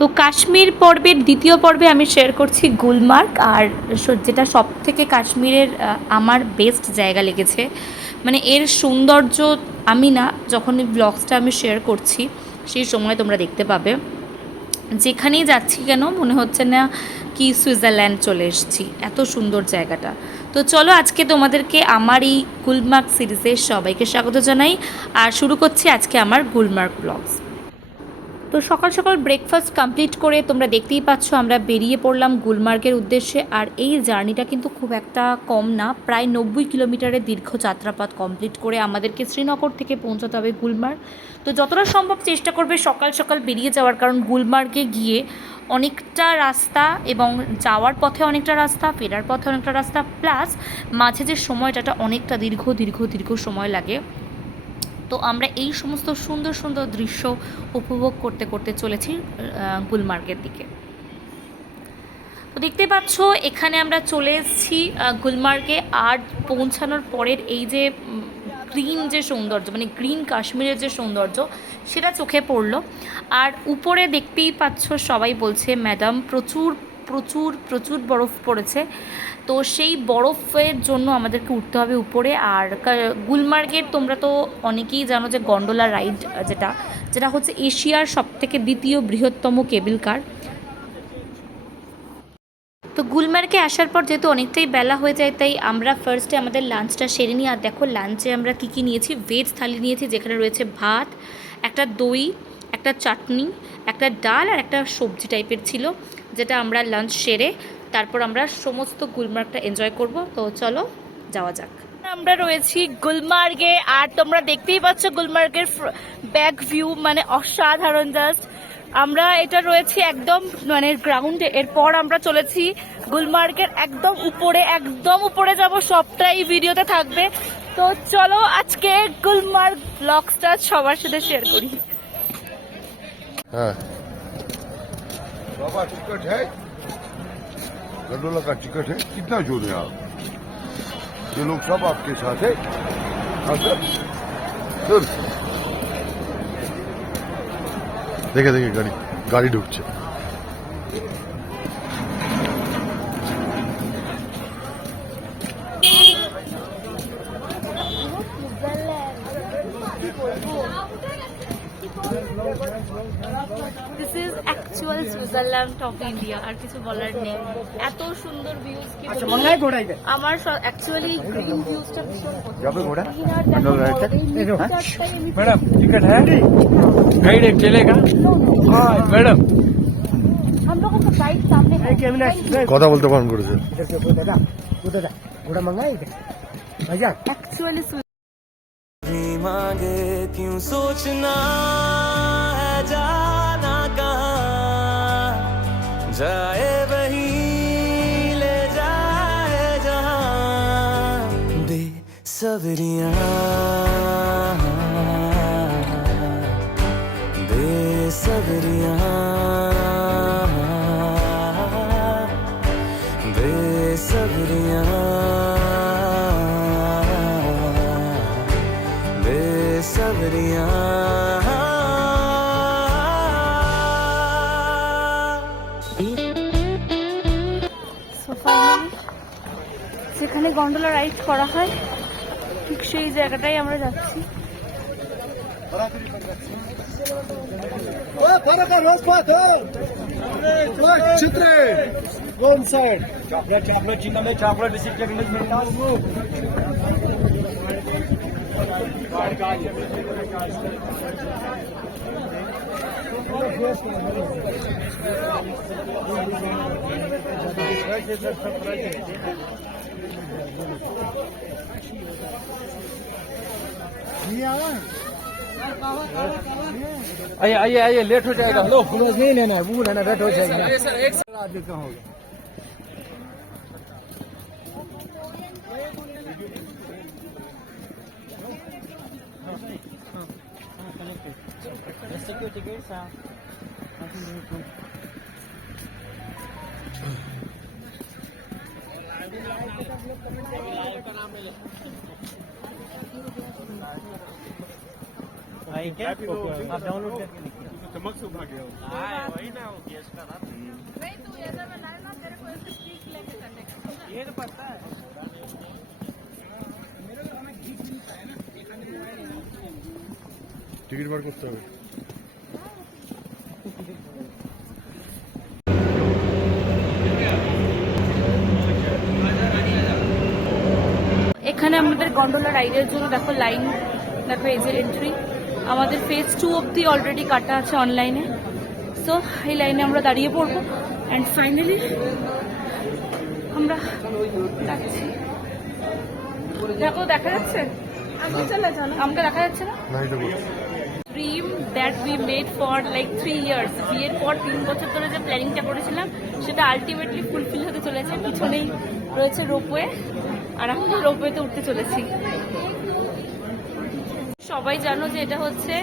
তো কাশ্মীর পর্বের দ্বিতীয় পর্বে আমি শেয়ার করছি গুলমার্গ, আর যেটা সব থেকে কাশ্মীরের আমার বেস্ট জায়গা লেগেছে, মানে এর সৌন্দর্য আমি না, যখন এই ব্লগসটা আমি শেয়ার করছি সেই সময় তোমরা দেখতে পাবে, যেখানেই যাচ্ছি কেন মনে হচ্ছে না কি সুইজারল্যান্ড চলে এসেছি, এত সুন্দর জায়গাটা। তো চলো আজকে তোমাদেরকে আমার এই গুলমার্গ সিরিজে সবাইকে স্বাগত জানাই, আর শুরু করছি আজকে আমার গুলমার্গ ব্লগস। তো সকাল সকাল ব্রেকফাস্ট কমপ্লিট করে তোমরা দেখতেই পাচ্ছ আমরা বেরিয়ে পড়লাম গুলমার্গের উদ্দেশ্যে। আর এই জার্নিটা কিন্তু খুব একটা কম না, প্রায় 90 কিলোমিটারের দীর্ঘ যাত্রাপথ কমপ্লিট করে আমাদেরকে শ্রীনগর থেকে পৌঁছাতে হবে গুলমার্গ। তো যতটা সম্ভব চেষ্টা করবে সকাল সকাল বেরিয়ে যাওয়ার, কারণ গুলমার্গে গিয়ে অনেকটা রাস্তা, এবং যাওয়ার পথে অনেকটা রাস্তা, ফেরার পথে অনেকটা রাস্তা, প্লাস মাঝে যে সময়টা অনেকটা দীর্ঘ সময় লাগে। তো আমরা এই সমস্ত সুন্দর সুন্দর দৃশ্য উপভোগ করতে করতে চলেছি গুলমার্গের দিকে। তো দেখতে পাচ্ছ এখানে আমরা চলে এসেছি গুলমার্গে। আর পৌঁছানোর পরের এই যে গ্রিন যে সৌন্দর্য, মানে গ্রিন কাশ্মীরের যে সৌন্দর্য, সেটা চোখে পড়লো। আর উপরে দেখতেই পাচ্ছ সবাই বলছে ম্যাডাম প্রচুর প্রচুর প্রচুর বরফ পড়েছে। তো সেই বরফের জন্য আমাদেরকে উঠতে হবে উপরে। আর গুলমার্গের তোমরা তো অনেকেই জানো যে গন্ডোলা রাইড, যেটা যেটা হচ্ছে এশিয়ার সবথেকে দ্বিতীয় বৃহত্তম কেবল কার। তো গুলমার্গে আসার পর যেহেতু অনেকটাই বেলা হয়ে যায়, তাই আমরা ফার্স্টে আমাদের লাঞ্চটা সেরে নিই। আর দেখো লাঞ্চে আমরা কী কী নিয়েছি, ভেজ থালি নিয়েছি যেখানে রয়েছে ভাত, একটা দই, একটা চাটনি, একটা ডাল আর একটা সবজি টাইপের ছিল, যেটা আমরা লাঞ্চ সেরে তারপর আমরা সমস্ত গুলমার্গটা এনজয় করব। তো চলো যাওয়া যাক। আমরা রয়েছি গুলমার্গে, আর তোমরা দেখতেই পাচ্ছ গুলমার্গের ব্যাক ভিউ, মানে অসাধারণ জাস্ট। আমরা এটা রয়েছি একদম মানে গ্রাউন্ডে, এরপর আমরা চলেছি গুলমার্গের একদম উপরে যাব, সবটাই ভিডিওতে থাকবে। তো চলো আজকে গুলমার্গ ব্লগসটা সবার সাথে শেয়ার করি। हाँ बाबा टिकट है, गंडोला का टिकट है, कितना जोड़ है आप? ये लोग सब आपके साथ है। हाँ सर सर देखे देखे गाड़ी गाड़ी ढुकছে। This is actual Switzerland of India, আর কিছু বলার নেই। এত সুন্দর ভিউজ, কি আমার অ্যাকচুয়ালি গ্রিন ভিউজটা ভীষণ मैडम टिकट है गाइड एक चलेगा मैडम हम लोगों का गाइड सामने है। কথা বলতে বারণ করেছে। घोड़ा मंगाए भैया एक्चुअली मांगे क्यों सोचना है जाना कहाँ, जाए वही ले जाए जहाँ बेसब्रियाँ बेसब्रियाँ बेसब्रियाँ बेसब्रियाँ। যেখানে গন্ডোলা রাইড করা হয় ঠিক সেই জায়গাটাই আমরা যাচ্ছি। चित्रे वन साइड चॉकलेट चिन्ह में चॉकलेट रिसीव करने मिलता है आइए आइए आइए लेट हो जाएगा। लो नहीं लेना है, वो लेना लेट हो जाएगा। आगे कहाँ होगा आप डाउनलोड करके लिखिए। चमक से भाग गया वही ना हो गया इसका रात नहीं तू ऐसा में लाए ना तेरे को ऐसे स्टिक लेके करने का ये तो पता है টিকিট বার করতে হবে। এখানে আমাদের গন্ডোলা রাইডের জন্য দেখো লাইন, দেখো এই যে এন্ট্রি। আমাদের ফেজ 2 অবধি অলরেডি কাটা আছে অনলাইনে। সো এই লাইনে আমরা দাঁড়িয়ে পড়বো অ্যান্ড ফাইনালি আমরা যাচ্ছি। দেখো দেখা যাচ্ছে, আমাকে দেখা যাচ্ছে না? Dream that we made for like 3 years, বিয়ের পর 3 বছর ধরে যে প্ল্যানিংটা করেছিলাম সেটা আলটিমেটলি ফুলফিল হতে চলেছে। পিছনেই রয়েছে রোপওয়ে আর আমরা রোপওয়েতে উঠতে চলেছি। সবাই জানো যে এটা হচ্ছে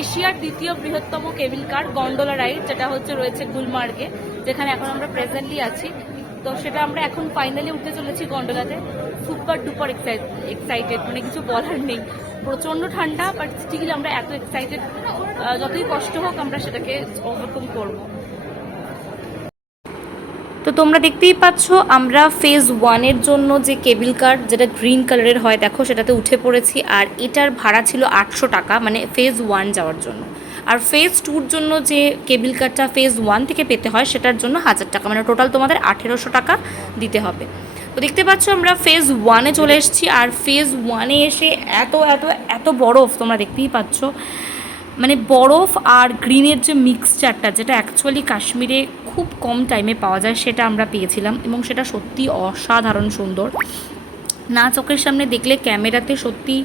এশিয়ার দ্বিতীয় বৃহত্তম কেবল কার গন্ডোলা রাইড, যেটা হচ্ছে রয়েছে গুলমার্গে, যেখানে এখন আমরা প্রেজেন্টলি আছি। তো সেটা আমরা এখন ফাইনালি উঠতে চলেছি গন্ডোলাতে। সুপার ডুপার এক্সাইটেড, মানে কিছু বলার নেই। প্রচন্ড ঠান্ডা, বাট স্টিল আমরা এত এক্সাইটেড, যতই কষ্ট হোক আমরা সেটাকে ওভারকাম করবো। তো তোমরা দেখতেই পাচ্ছ আমরা ফেজ 1-এর জন্য যে কেবল কার, যেটা গ্রিন কালারের হয়, দেখো সেটাতে উঠে পড়েছি। আর এটার ভাড়া ছিল 800 টাকা, মানে ফেজ 1 যাওয়ার জন্য। আর ফেজ 2-র জন্য যে কেবল কারটা ফেজ 1 থেকে পেতে হয় সেটার জন্য 1000 টাকা, মানে টোটাল তোমাদের 1800 টাকা দিতে হবে। তো দেখতে পাচ্ছ আমরা ফেজ 1-এ চলে এসেছি। আর ফেজ 1-এ এসে এত এত এত বরফ তোমরা দেখতেই পাচ্ছ, মানে বরফ আর গ্রিনের যে মিক্সচারটা, যেটা অ্যাকচুয়ালি কাশ্মীরে খুব কম টাইমে পাওয়া যায়, সেটা আমরা পেয়েছিলাম এবং সেটা সত্যি অসাধারণ সুন্দর। না চোখের সামনে দেখলে ক্যামেরাতে সত্যি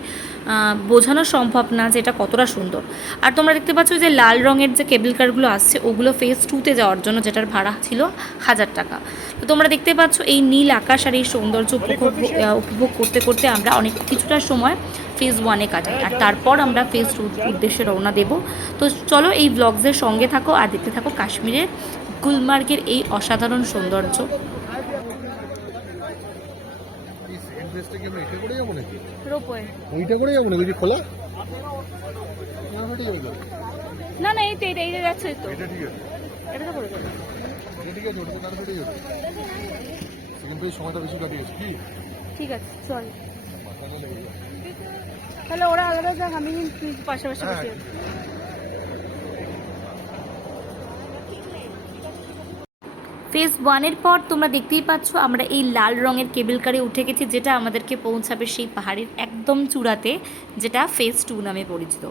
বোঝানো সম্ভব না যে এটা কতটা সুন্দর। আর তোমরা দেখতে পাচ্ছ যে লাল রঙের যে কেবল কারগুলো আসছে ওগুলো ফেজ 2-তে যাওয়ার জন্য, যেটার ভাড়া ছিল 1000 টাকা। তো তোমরা দেখতে পাচ্ছ এই নীল আকাশ আর এই সৌন্দর্য উপভোগ করতে করতে আমরা অনেক কিছুটা সময় ফেজ 1-এ কাটাই। আর তারপর আমরা ফেজ 2-র উদ্দেশ্যে রওনা দেব। তো চলো এই ব্লগসের সঙ্গে থাকো আর দেখতে থাকো কাশ্মীরের গুলমার্গের এই অসাধারণ সৌন্দর্য। ওইটা করে যাবো না, ওই যে খোলা না না, এই তো এই যাচ্ছে তো, এটা ঠিক আছে, এটা তো করে দেবো। ঠিক আছে, ওটা তাড়াতাড়ি যাবে। সেকেন্ড পেজ সময়টা বেশি কাটিয়ে গেছে কি? ঠিক আছে, সরি। তাহলে ওরা আলাদা যাক, আমি পাশাপাশি বসে আছি। ফেজ 1-এর পর তোমরা দেখতেই পাচ্ছ আমরা এই লাল রঙের কেবল কারে উঠে গেছি, যেটা আমাদেরকে পৌঁছাবে সেই পাহাড়ের একদম চূড়াতে, যেটা ফেজ 2 নামে পরিচিত।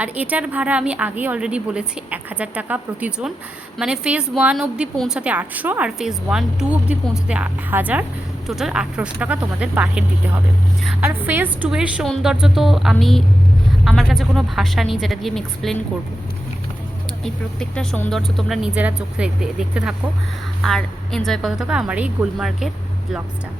আর এটার ভাড়া আমি আগেই অলরেডি বলেছি 1000 টাকা প্রতিজন, মানে ফেজ 1 অবধি পৌঁছাতে 800 আর ফেজ 1-2 অবধি পৌঁছাতে 1000, টোটাল 1800 টাকা তোমাদের পার হেড দিতে হবে। আর ফেজ 2-এর সৌন্দর্য তো আমার কাছে কোনো ভাষা নেই যেটা দিয়ে আমি এক্সপ্লেন করবো। এই প্রত্যেকটা সৌন্দর্য তোমরা নিজেরা চোখে দেখতে থাকো আর এনজয় করতে থাকো আমার এই গুলমার্গের ব্লগসটা।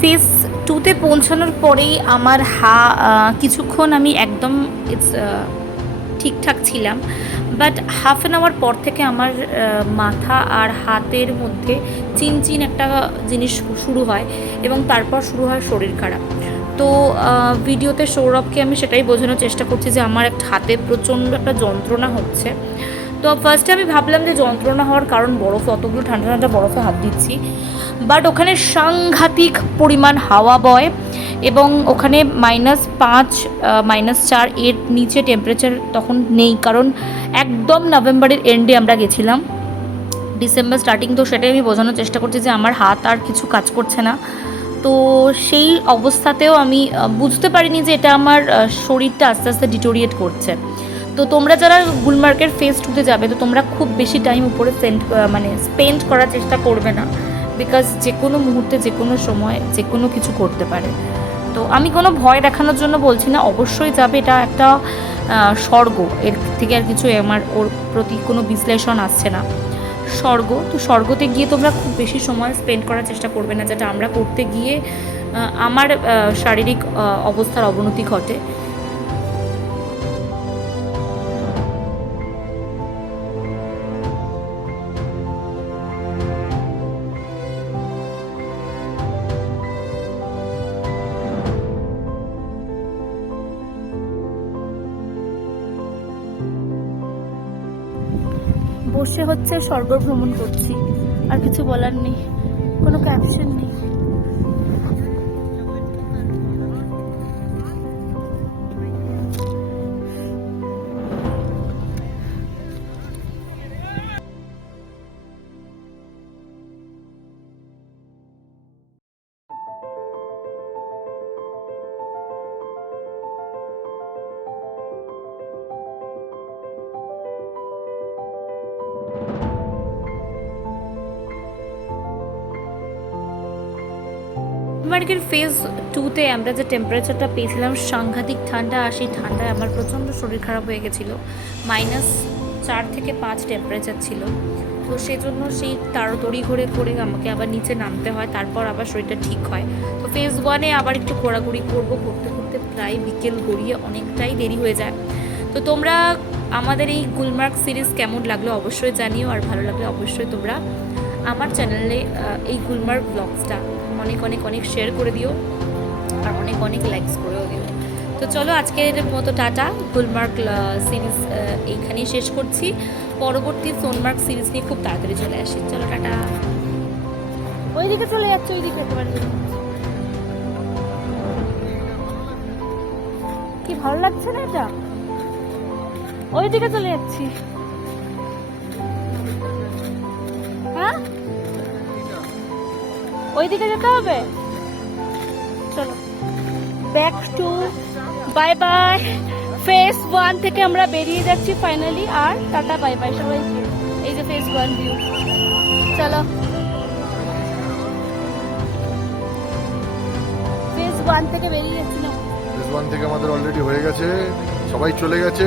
ফেজ 2তে পৌঁছানোর পরেই আমার কিছুক্ষণ আমি একদম ঠিকঠাক ছিলাম, বাট হাফ অ্যান আওয়ার পর থেকে আমার মাথা আর হাতের মধ্যে চিনচিন একটা জিনিস শুরু হয় এবং তারপর শুরু হয় শরীর খারাপ। তো ভিডিওতে সৌরভকে আমি সেটাই বোঝানোর চেষ্টা করছি যে আমার একটা হাতে প্রচণ্ড একটা যন্ত্রণা হচ্ছে। তো ফার্স্টে আমি ভাবলাম যে যন্ত্রণা হওয়ার কারণ বরফ, অতগুলো ঠান্ডা ঠান্ডা বরফে হাত দিচ্ছি, বাট ওখানে সাংঘাতিক পরিমাণ হাওয়া বয় এবং ওখানে -5 -4 এর নিচে টেম্পারেচার তখন নেই, কারণ একদম নভেম্বরের এন্ডে আমরা গেছিলাম, ডিসেম্বর স্টার্টিং। তো সেটাই আমি বোঝানোর চেষ্টা করছি যে আমার হাত আর কিছু কাজ করছে না। তো সেই অবস্থাতেও আমি বুঝতে পারিনি যে এটা আমার শরীরটা আস্তে আস্তে ডিটোরিয়েট করছে। তো তোমরা যারা গুলমার্গের ফেজ 2তে যাবে, তো তোমরা খুব বেশি টাইম উপরে স্পেন্ড করার চেষ্টা করবে না, বিকজ যে কোনো মুহূর্তে যে কোনো সময় যে কোনো কিছু করতে পারে। তো আমি কোনো ভয় দেখানোর জন্য বলছি না, অবশ্যই যাবে, এটা একটা স্বর্গ, এর থেকে আর কিছু আমার ওর প্রতি কোনো বিশ্লেষণ আসছে না। স্বর্গ, তো স্বর্গতে গিয়ে তোমরা খুব বেশি সময় স্পেন্ড করার চেষ্টা করবে না, যেটা আমরা করতে গিয়ে আমার শারীরিক অবস্থার অবনতি ঘটে। বসে হচ্ছে স্বর্গ ভ্রমণ করছি, আর কিছু বলার নেই, কোনো ক্যাপশন নেই। গুলমার্গের ফেজ 2তে আমরা যে টেম্পারেচারটা পেয়েছিলাম সাংঘাতিক ঠান্ডা, আর সেই ঠান্ডায় আমার প্রচণ্ড শরীর খারাপ হয়ে গেছিলো, -4 থেকে 5 টেম্পারেচার ছিল। তো সেজন্য সেই তাড়াতাড়ি করে আমাকে আবার নিচে নামতে হয়, তারপর আবার শরীরটা ঠিক হয়। তো ফেজ 1-এ আবার একটু ঘোরাঘুরি করবো, করতে করতে প্রায় বিকেল গড়িয়ে অনেকটাই দেরি হয়ে যায়। তো তোমরা আমাদের এই গুলমার্গ সিরিজ কেমন লাগলো অবশ্যই জানিও, আর ভালো লাগলে অবশ্যই তোমরা আমার চ্যানেলে এই গুলমার্গ ব্লগসটা অনেক অনেক অনেক শেয়ার করে দিও, আর অনেক অনেক লাইকস করেও দিও। তো চলো আজকের মতো টাটা, গুলমার্গ সিরিজ এইখানেই শেষ করছি। পরবর্তী সোনমার্গ সিরিজ নিয়ে খুব তাড়াতাড়ি চলে আসি। চলো টাটা। ওইদিকে চলে যাচ্ছে, ওইদিকে একেবারে কি ভালো লাগছে না এটা, ওইদিকে চলে যাচ্ছি। হ্যাঁ, ওইদিকে যেতে হবে, চলো back to bye bye. Phase 1 থেকে আমরা বেরিয়ে যাচ্ছি ফাইনালি, আর টাটা বাই বাই সবাইকে। এই যে ফেজ 1 ভিউ, চলো ফেজ 1 থেকে বেরিয়ে যাচ্ছি না। ফেজ 1 থেকে আমাদের অলরেডি হয়ে গেছে, সবাই চলে গেছে।